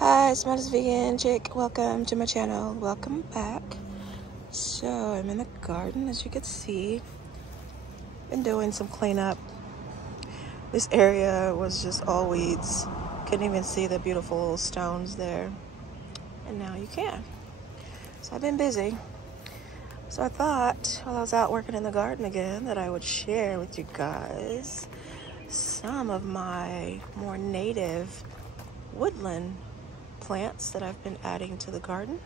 Hi, Smartest Vegan Chick. Welcome to my channel. Welcome back. So I'm in the garden, as you can see. Been doing some cleanup. This area was just all weeds. Couldn't even see the beautiful stones there. And now you can. So I've been busy. So I thought while I was out working in the garden again that I would share with you guys some of my more native woodland plants that I've been adding to the garden.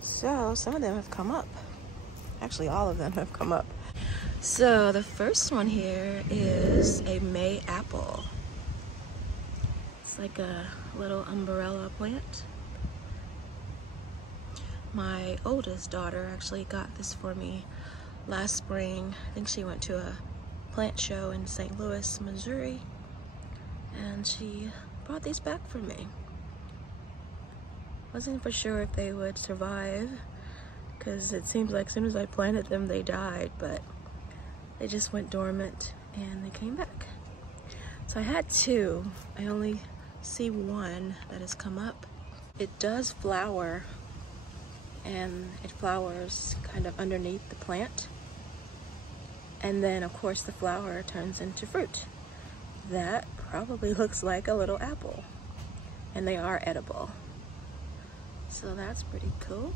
So some of them have come up. Actually, all of them have come up. So the first one here is a May apple. It's like a little umbrella plant. My oldest daughter actually got this for me last spring. I think she went to a plant show in St. Louis, Missouri, and she brought these back for me. Wasn't for sure if they would survive because it seems like as soon as I planted them they died, but they just went dormant and they came back. So I had two. I only see one that has come up. It does flower, and it flowers kind of underneath the plant, and then of course the flower turns into fruit. That probably looks like a little apple, and they are edible. So that's pretty cool.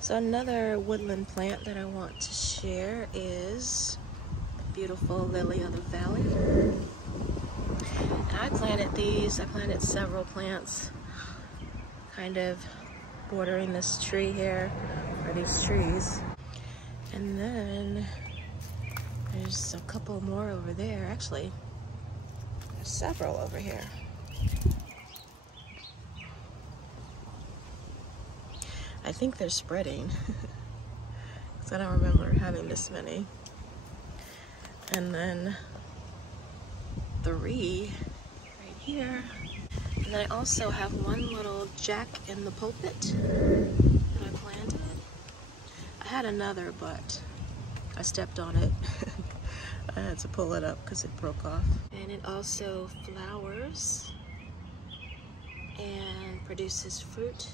So another woodland plant that I want to share is the beautiful lily of the valley. And I planted these. I planted several plants kind of bordering this tree here, or these trees. And then there's a couple more over there. Actually, there's several over here. I think they're spreading because I don't remember having this many. And then 3 right here. And then I also have one little jack in the pulpit that I planted. I had another, but I stepped on it. I had to pull it up because it broke off. And it also flowers and produces fruit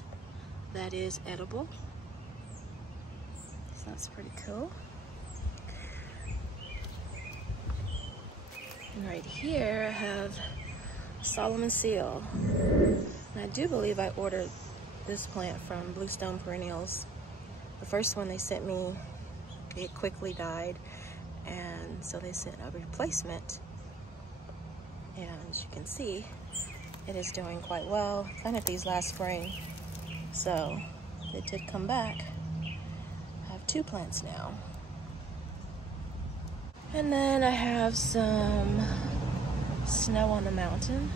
that is edible. So that's pretty cool. And right here I have Solomon seal. And I do believe I ordered this plant from Bluestone Perennials. The first one they sent me, it quickly died, and so they sent a replacement. And as you can see, it is doing quite well. I planted these last spring, so it did come back. I have 2 plants now. And then I have some snow on the mountain.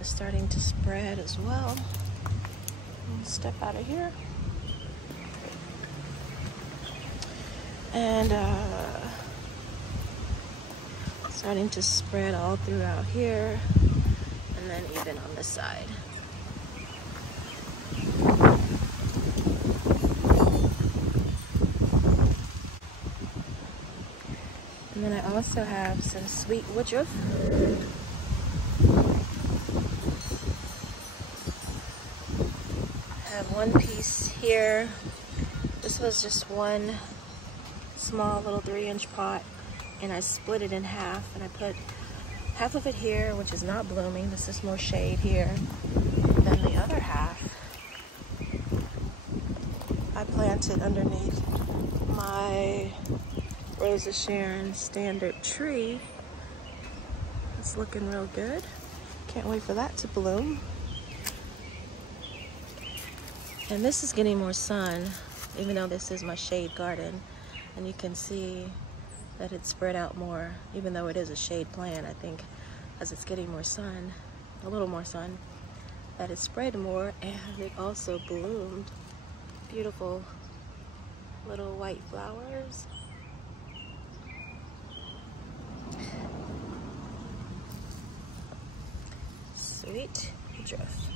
It's starting to spread as well. Step out of here. And starting to spread all throughout here, and then even on this side. And then I also have some sweet woodruff. I have one piece here. This was just one small little 3-inch pot, and I split it in half, and I put half of it here, which is not blooming. This is more shade here. And then the other half I planted underneath my Rose of Sharon standard tree. It's looking real good. Can't wait for that to bloom. And this is getting more sun, even though this is my shade garden. And you can see that it's spread out more, even though it is a shade plant. I think as it's getting more sun, a little more sun, that it spread more, and it also bloomed. Beautiful little white flowers. Sweet woodruff.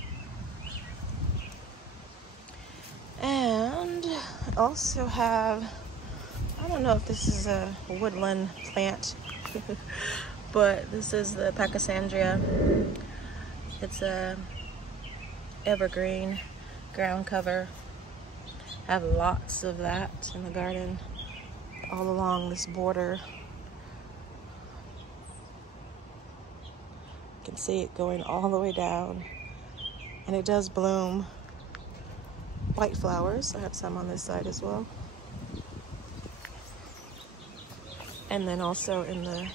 And I also have, I don't know if this is a woodland plant But this is the Pachysandra. It's a evergreen ground cover. I have lots of that in the garden all along this border. You can see it going all the way down, and it does bloom white flowers. I have some on this side as well, and then also in the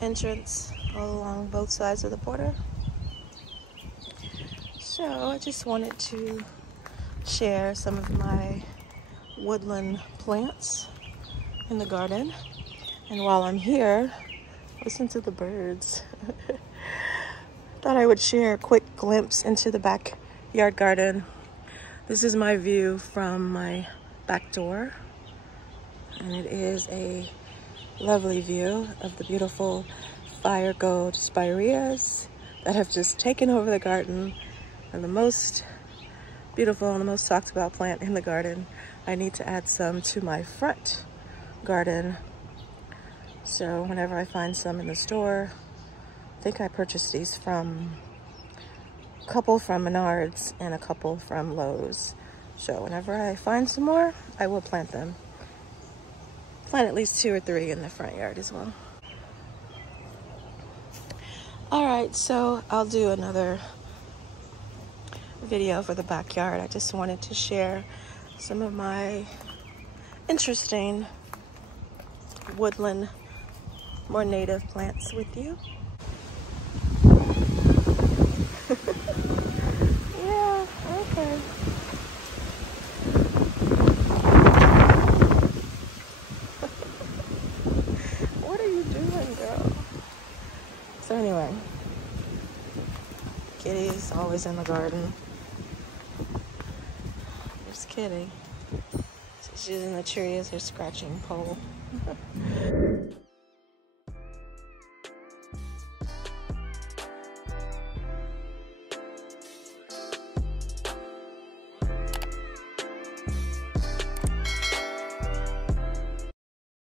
entrance all along both sides of the border. So I just wanted to share some of my woodland plants in the garden. And while I'm here, listen to the birds. Thought I would share a quick glimpse into the backyard garden. This is my view from my back door, and it is a lovely view of the beautiful fire gold spireas that have just taken over the garden, and the most beautiful and the most talked about plant in the garden. I need to add some to my front garden, so whenever I find some in the store, I think I purchased these from a couple from Menards and a couple from Lowe's. So whenever I find some more, I will plant them. Plant at least 2 or 3 in the front yard as well. All right, so I'll do another video for the backyard. I just wanted to share some of my interesting woodland, more native plants with you. Yeah, okay. What are you doing, girl? So anyway, Kitty's always in the garden. There's Kitty. So she's in the tree as her scratching pole.